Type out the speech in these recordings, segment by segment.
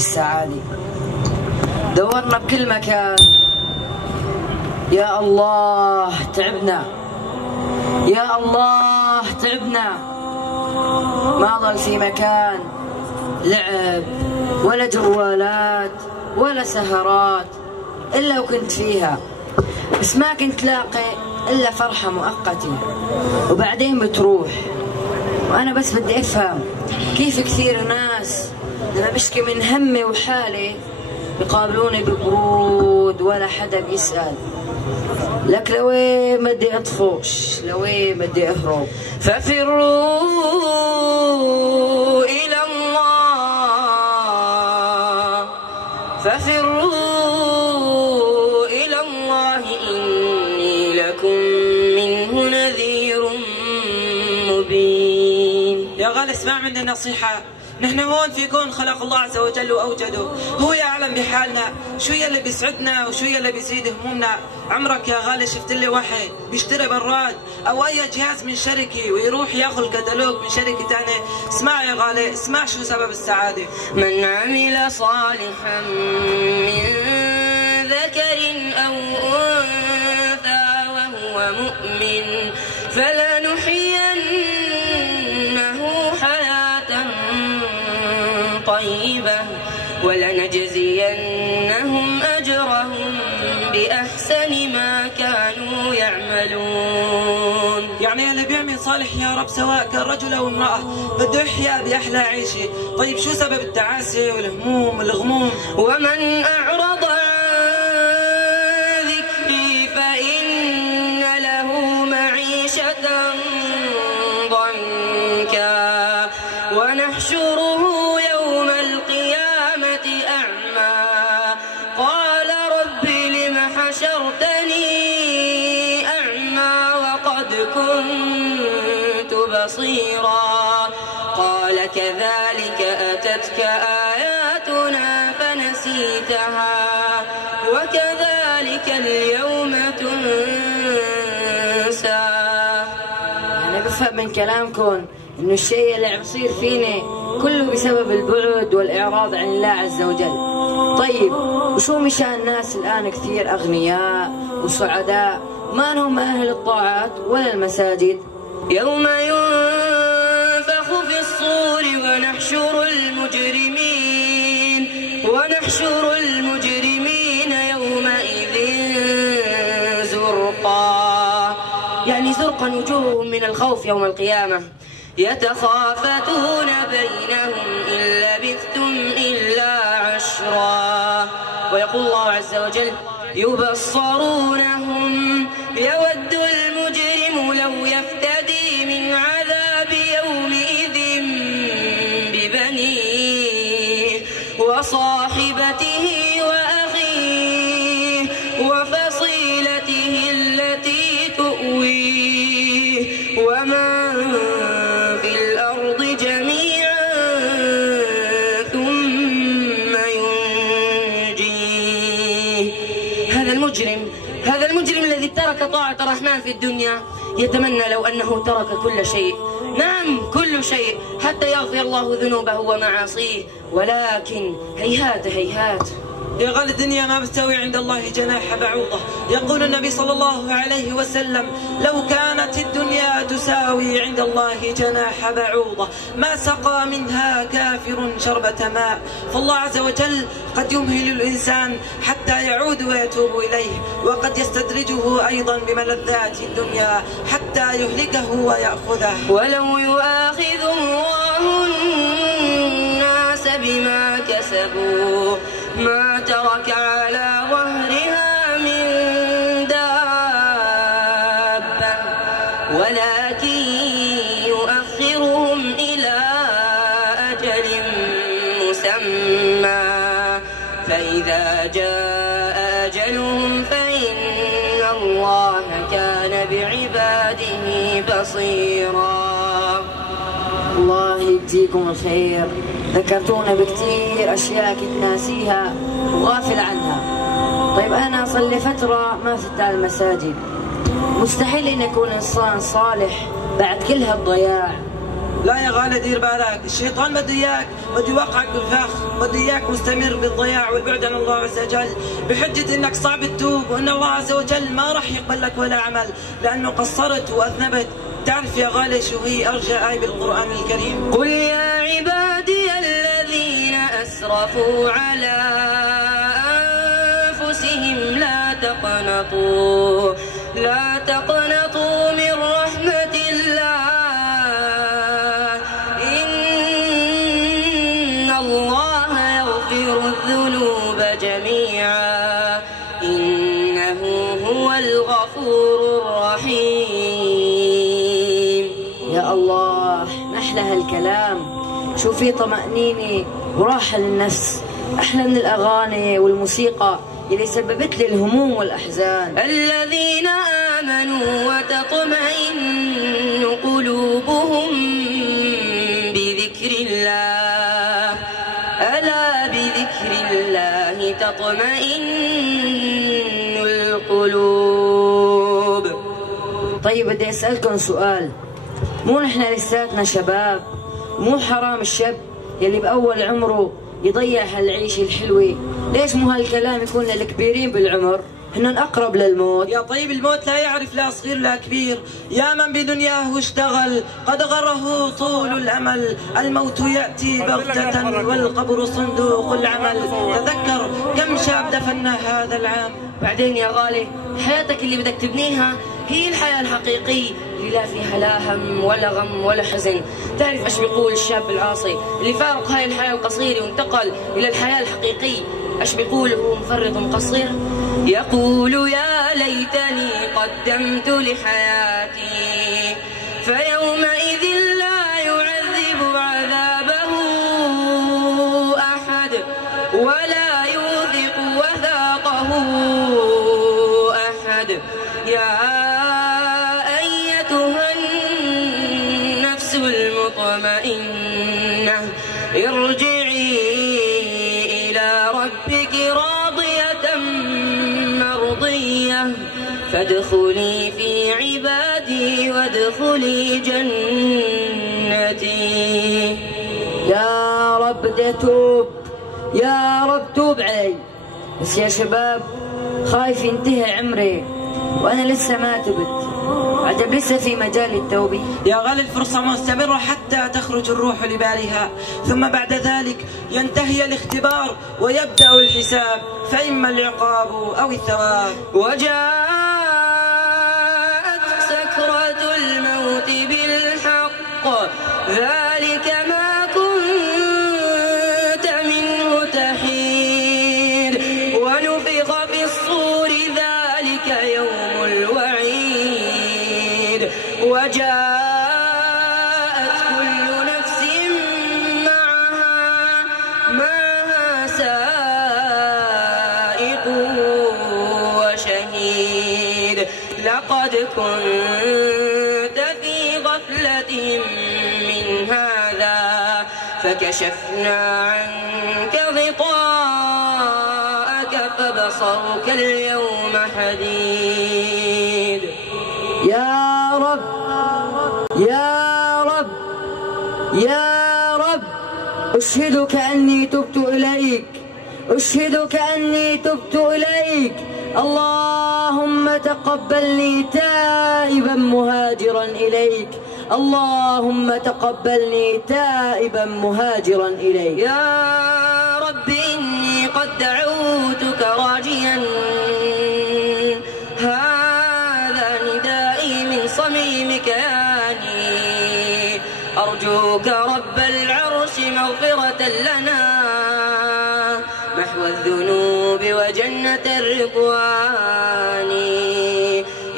السعادة. دورنا بكل مكان، يا الله تعبنا، يا الله تعبنا. ما ضل في مكان لعب ولا جوالات ولا سهرات إلا وكنت فيها، بس ما كنت لاقي إلا فرحة مؤقتة وبعدين بتروح. وأنا بس بدي أفهم كيف كثير ناس لما بشكي من همي وحالي بيقابلوني ببرود ولا حدا بيسأل لك لوين بدي أطفش، لوين بدي أهرب. ففروا إلى الله، ففروا إلى الله إني لكم منه نذير مبين. يا غالي اسمع مني نصيحة، نحن هون في كون خلق الله عز وجل وأوجده، هو يعلم بحالنا شو يلي بيسعدنا وشو يلي بيزيد همومنا. عمرك يا غالي شفت لي واحد بيشتري براد أو أي جهاز من شركة ويروح ياخذ كتالوج من شركة تانية؟ اسمع يا غالي، اسمع شو سبب السعادة. من عمل صالحا من ذكر أو أنثى وهو مؤمن فلنحيينه حياة طيبة ولنجزينهم أجرهم بأحسن ما كانوا يعملون. يعني اللي بيعمل صالح يا رب سواء كان رجل أو امرأة بده يحيا بأحلى عيشة. طيب شو سبب التعاسة والهموم والغموم؟ ومن أعرض عن ذكري فإن له معيشة ضنكا ونحشره يوم القيامة أعمى قال رب لم حشرتني أعمى وقد كنت بصيرا قال كذلك أتتك آياتنا فنسيتها وكذلك اليوم تنسى. أنا بفهم من كلامكم إنه الشيء اللي عم يصير فيني كله بسبب البعد والإعراض عن الله عز وجل. طيب وشو مشان الناس الآن كثير أغنياء وسعداء ما لهم أهل الطاعات ولا المساجد؟ يوم ينفخ في الصور ونحشر المجرمين يومئذ زرقا، يعني زرقا وجوههم من الخوف يوم القيامة. يتخافتون بينهم إن لبثتم إلا عشرا. ويقول الله عز وجل يبصرونهم يود المجرم لو يفتدي من عذاب يومئذ ببنيه وصاحبته وأخيه وفصيلته التي تؤويه ومن في الأرض جميعا ثم ينجيه. هذا المجرم الذي ترك طاعة الرحمن في الدنيا يتمنى لو أنه ترك كل شيء، نعم كل شيء، حتى يغفر الله ذنوبه ومعاصيه، ولكن هيهات هيهات. يا غالي الدنيا ما بتساوي عند الله جناح بعوضة. يقول النبي صلى الله عليه وسلم لو كانت الدنيا تساوي عند الله جناح بعوضة ما سقى منها كافر شربة ماء. فالله عز وجل قد يمهل الإنسان حتى يعود ويتوب إليه، وقد يستدرجه أيضا بملذات الدنيا حتى يهلكه ويأخذه. ولو يؤاخذ الله الناس بما كسبوا ما ترك على ظهرها من دابة ولكن يؤخرهم إلى أجل مسمى فإذا جاء أجلهم فإن الله كان بعباده بصيرا. الله يجزيكم الخير، ذكرتونا بكثير أشياء كنت ناسيها وغافل عنها. طيب أنا صار لي فترة ما فتت على المساجد، مستحيل إن أكون إنسان صالح بعد كل هالضياع لا يا غالي دير بالك، الشيطان بده اياك، بده يوقعك بالفخ، بده اياك مستمر بالضياع والبعد عن الله عز وجل، بحجة انك صعب تتوب وان الله عز وجل ما راح يقبل لك ولا عمل لانه قصرت واذنبت. تعرف يا غالي شو هي ارجى آية بالقرآن الكريم؟ قل يا عبادي الذين اسرفوا على انفسهم لا تقنطوا من رحمة الله، إن الله يغفر الذنوب جميعا إنه هو الغفور الرحيم. يا الله أحلى هالكلام، شو في طمأنينة وراحة للنفس، أحلى من الأغاني والموسيقى اللي سببت لي الهموم والأحزان. الذين آمنوا وتطمئن قلوبهم بذكر الله، ألا بذكر الله تطمئن القلوب. طيب بدي أسألكم سؤال، مو نحن لساتنا شباب؟ مو حرام الشاب يلي بأول عمره يضيع هالعيشة الحلوة؟ ليش مو هالكلام يكون للكبيرين بالعمر؟ هن أقرب للموت. يا طيب الموت لا يعرف لا صغير لا كبير، يا من بدنياه اشتغل قد غره طول الأمل، الموت يأتي بغتة والقبر صندوق العمل، تذكر كم شاب دفنا هذا العام. بعدين يا غالي حياتك اللي بدك تبنيها هي الحياة الحقيقية اللي لا فيها لا هم ولا غم ولا حزن. تعرف ايش بيقول الشاب العاصي اللي فارق هاي الحياة القصيرة وانتقل إلى الحياة الحقيقية؟ ايش بيقول هو مفرط مقصر؟ يقول يا ليتني قدمت لحياتي فيومئذ لا يعذب عذابه أحد ولا يوثق وثاقه أحد. يا أيتها النفس المطمئنة ارجعي إلى ربك راضية مرضية فادخلي في عبادي وادخلي جنتي. يا رب بدي أتوب، يا رب توب علي، بس يا شباب خايف ينتهي عمري وأنا لسه ما تبت، عجب لسه في مجال التوبة. يا غالي الفرصة مستمرة حتى تخرج الروح لبالها، ثم بعد ذلك ينتهي الاختبار ويبدأ الحساب، فإما العقاب أو الثواب. وجاءت سكرة الموت بالحق ذلك ما كنت منه تحيد ونفخ في الصور ذلك يوم الوعيد. وجاءت كل نفس معها سائق وشهيد. لقد كنت في غفلة من هذا فكشفنا عنك غطاءك فبصرك اليوم حديد. يا رب يا رب يا رب أشهدك أني تبت إليك، أشهدك أني تبت إليك. اللهم تقبلني تائبا مهاجرا إليك، اللهم تقبلني تائبا مهاجرا إليك. يا رب إني قد دعوتك راجيا، هذا ندائي من صميم كياني، أرجوك رب العرش مغفرة لنا محو الذنوب وجنة الرضوان.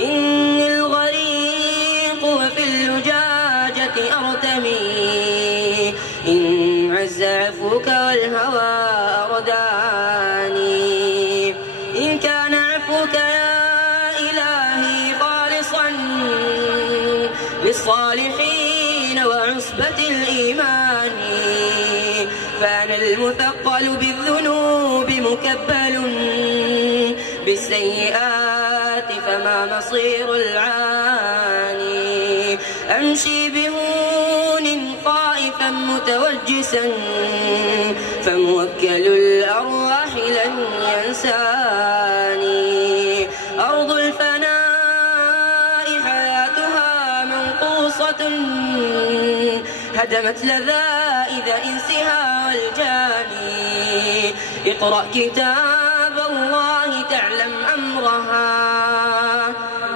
إني الغريق وفي اللجاجة أرتمي، إن عز عفوك والهوى أرداني. إن كان عفوك يا إلهي خالصا للصالحين وعصبة الإيمان، فأنا المثقل بالذنوب مكبل بالسيئات فما مصير العاني. أمشي بهون نفسا فموكل الأرواح لن ينساني. أرض الفناء حياتها منقوصة هدمت لذائذ إنسها والجاني. اقرأ كتاب الله تعلم أمرها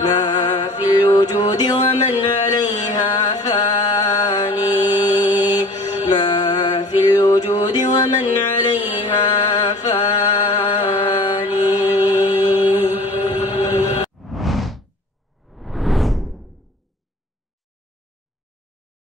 ما في الوجود ومن عليها فاني. ما في الوجود ومن عليها فاني.